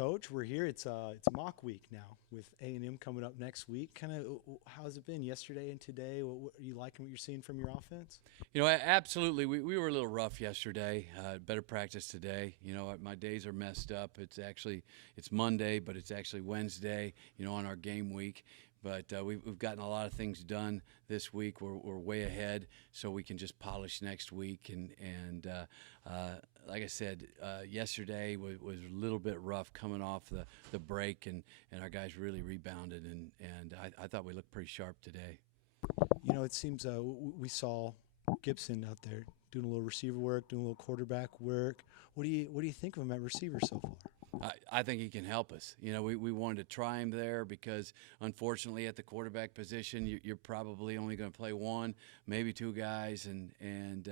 Coach, we're here. It's mock week now with A&M coming up next week. Kind of, how's it been yesterday and today? Are you liking what you're seeing from your offense? Absolutely. We were a little rough yesterday. Better practice today. My days are messed up. It's Monday, but it's actually Wednesday. On our game week. But we've gotten a lot of things done this week. We're way ahead, so we can just polish next week. And like I said, yesterday was a little bit rough coming off the break, and our guys really rebounded, and I thought we looked pretty sharp today. It seems we saw Gibson out there doing a little receiver work, doing a little quarterback work. What do you think of him at receiver so far? I think he can help us. We wanted to try him there because, unfortunately, at the quarterback position, you're probably only going to play one, maybe two guys, and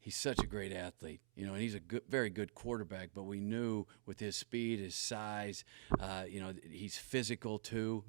he's such a great athlete. And he's a very good quarterback. But we knew with his speed, his size, he's physical too.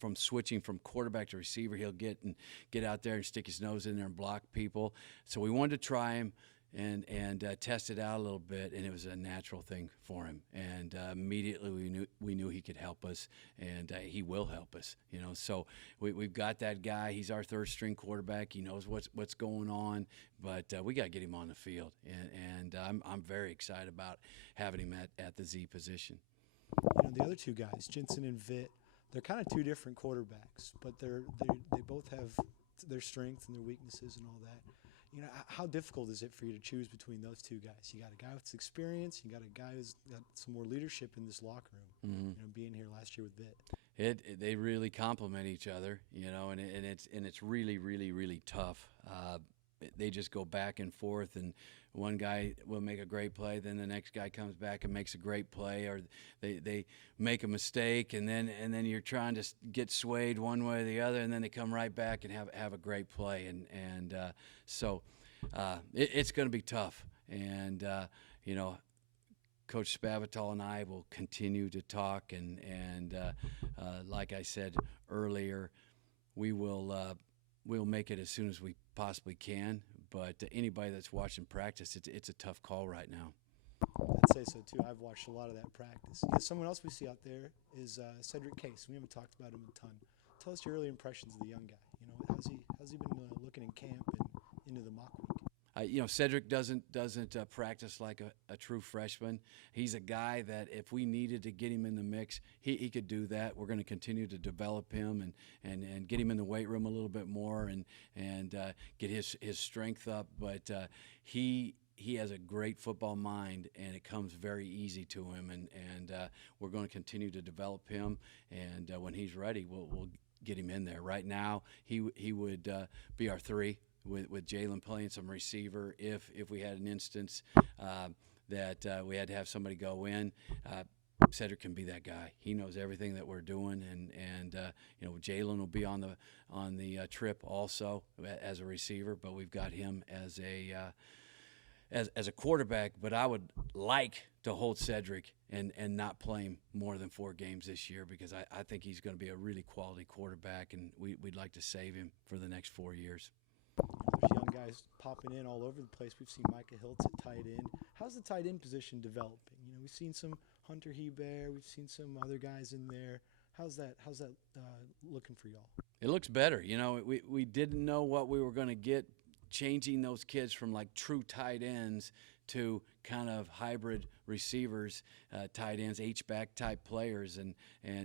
From switching from quarterback to receiver, he'll get out there and stick his nose in there and block people. So we wanted to try him and test it out a little bit, and it was a natural thing for him. And immediately we knew he could help us, and he will help us. So we've got that guy. He's our third string quarterback. He knows what's going on, but we got to get him on the field, and I'm very excited about having him at the Z position. The other two guys, Jensen and Vitt, they're kind of two different quarterbacks, but they both have their strengths and their weaknesses and all that. How difficult is it for you to choose between those two guys? You got a guy with experience, you got a guy who's got some more leadership in this locker room. Mm-hmm. Being here last year with Vitt. They really complement each other, and it's really, really, really tough. They just go back and forth, and one guy will make a great play, then the next guy comes back and makes a great play, or they make a mistake, and then you're trying to get swayed one way or the other, and then they come right back and have a great play, and so it's going to be tough, and Coach Spavital and I will continue to talk, and like I said earlier, we'll make it as soon as we possibly can. But anybody that's watching practice, it's a tough call right now. I'd say so too. I've watched a lot of that practice. Someone else we see out there is Cedric Case. We haven't talked about him a ton. Tell us your early impressions of the young guy. How's he been looking in camp and into the mock week? Cedric doesn't practice like a true freshman. He's a guy that if we needed to get him in the mix, he could do that. We're going to continue to develop him and get him in the weight room a little bit more and get his strength up. But he has a great football mind, and it comes very easy to him. And we're going to continue to develop him. And when he's ready, we'll get him in there. Right now, he would be our three. With Jalen playing some receiver, if we had an instance that we had to have somebody go in, Cedric can be that guy. He knows everything that we're doing, and Jalen will be on the trip also as a receiver, but we've got him as a quarterback. But I would like to hold Cedric and not play him more than 4 games this year, because I think he's going to be a really quality quarterback, and we'd like to save him for the next 4 years. There's young guys popping in all over the place. We've seen Micah Hiltz at tight end. How's the tight end position developing? We've seen some Hunter Hebert. We've seen some other guys in there. How's that looking for y'all? It looks better. We didn't know what we were going to get, changing those kids from like true tight ends to kind of hybrid receivers, tight ends, H-back type players, and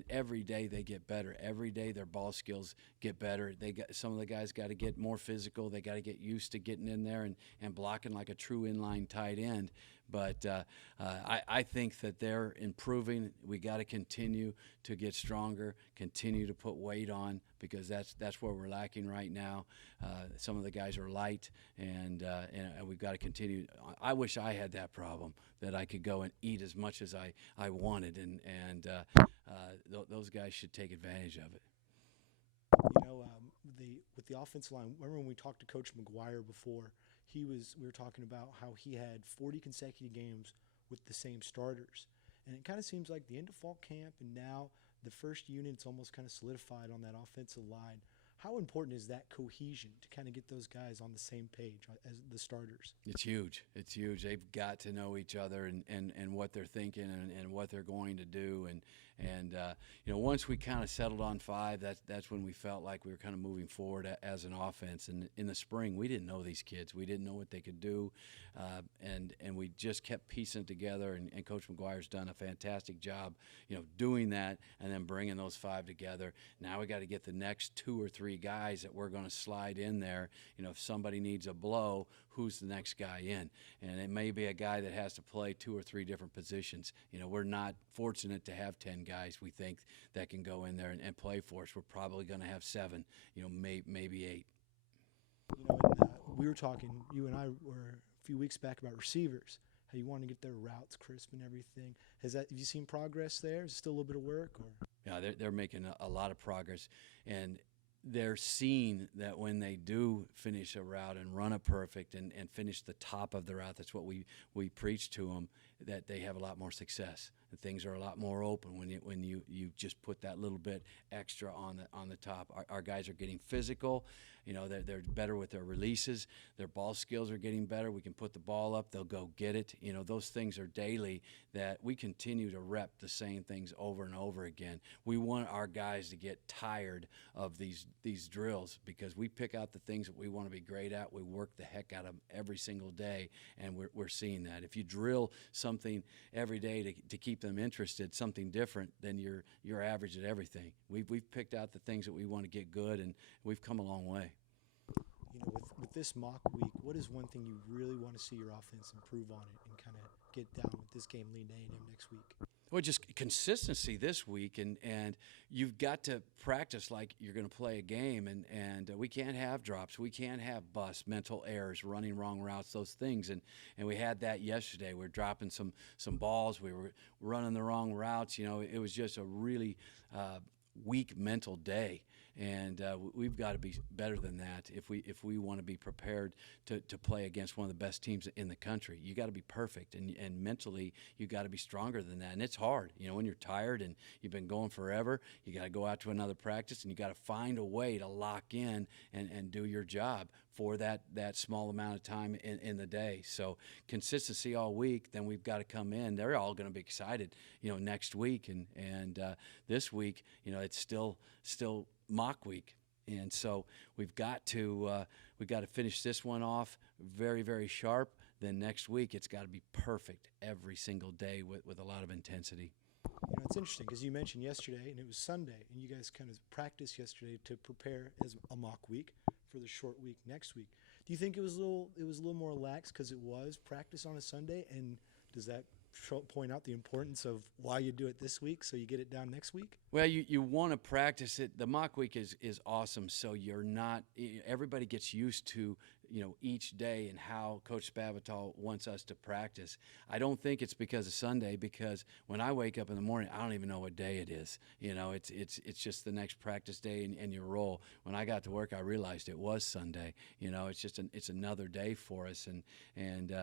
every day they get better. Every day their ball skills get better. Some of the guys got to get more physical. They got to get used to getting in there and blocking like a true inline tight end. But I think that they're improving. We got to continue to get stronger, continue to put weight on, because that's where we're lacking right now. Some of the guys are light, and we've got to continue. I wish I had that problem, that I could go and eat as much as I wanted, and those guys should take advantage of it. With the offensive line, remember when we talked to Coach McGuire before, we were talking about how he had 40 consecutive games with the same starters. And it kind of seems like the end of fall camp and now the first unit's almost kind of solidified on that offensive line. How important is that cohesion to kind of get those guys on the same page as the starters? It's huge. It's huge. They've got to know each other and what they're thinking and what they're going to do. And once we kind of settled on 5, that's when we felt like we were kind of moving forward as an offense. And in the spring, we didn't know these kids. We didn't know what they could do, and we just kept piecing it together. And Coach McGuire's done a fantastic job, doing that and then bringing those 5 together. Now we got to get the next 2 or 3 guys that we're going to slide in there. If somebody needs a blow, who's the next guy in? And it may be a guy that has to play 2 or 3 different positions. We're not fortunate to have 10 guys, we think, that can go in there and play for us. We're probably going to have 7, maybe 8. We were talking, you and I were a few weeks back about receivers, how you want to get their routes crisp and everything. Have you seen progress there? Is it still a little bit of work? Or? Yeah, they're making a lot of progress. And they're seeing that when they do finish a route and run it perfect and finish the top of the route, that's what we preach to them, that they have a lot more success. And things are a lot more open when you just put that little bit extra on the top. Our guys are getting physical. They're better with their releases. Their ball skills are getting better. We can put the ball up. They'll go get it. Those things are daily that we continue to rep the same things over and over again. We want our guys to get tired of these drills because we pick out the things that we want to be great at. We work the heck out of them every single day, and we're seeing that. If you drill something every day to keep them interested, something different, then you're average at everything. We've picked out the things that we want to get good, and we've come a long way. With this mock week, what is one thing you really want to see your offense improve on it and kind of get down with this game leading to A&M next week? Well, just consistency this week, and you've got to practice like you're going to play a game, and we can't have drops, we can't have busts, mental errors, running wrong routes, those things, and we had that yesterday. We were dropping some balls, we were running the wrong routes. It was just a really weak mental day. And we've got to be better than that if we want to be prepared to play against one of the best teams in the country. You got to be perfect, and mentally you got to be stronger than that. And it's hard, when you're tired and you've been going forever. You got to go out to another practice, and you got to find a way to lock in and do your job for that small amount of time in the day. So consistency all week. Then we've got to come in. They're all going to be excited, next week and this week. It's still mock week, and so we've got to finish this one off very, very sharp. Then next week it's got to be perfect every single day with a lot of intensity. It's interesting because you mentioned yesterday, and it was Sunday, and you guys kind of practiced yesterday to prepare as a mock week for the short week next week. Do you think it was a little more lax because it was practice on a Sunday, and does that point out the importance of why you do it this week so you get it down next week? Well, you want to practice it. The mock week is awesome, so you're not – everybody gets used to, each day and how Coach Spavital wants us to practice. I don't think it's because of Sunday, because when I wake up in the morning, I don't even know what day it is. It's just the next practice day and you roll. When I got to work, I realized it was Sunday. It's another day for us, and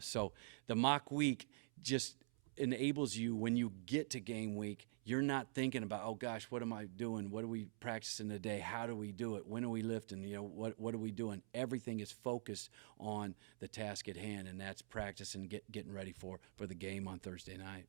so the mock week just enables you, when you get to game week, you're not thinking about, oh gosh, what am I doing? What are we practicing today? How do we do it? When are we lifting? What are we doing? Everything is focused on the task at hand, and that's practice and getting ready for the game on Thursday night.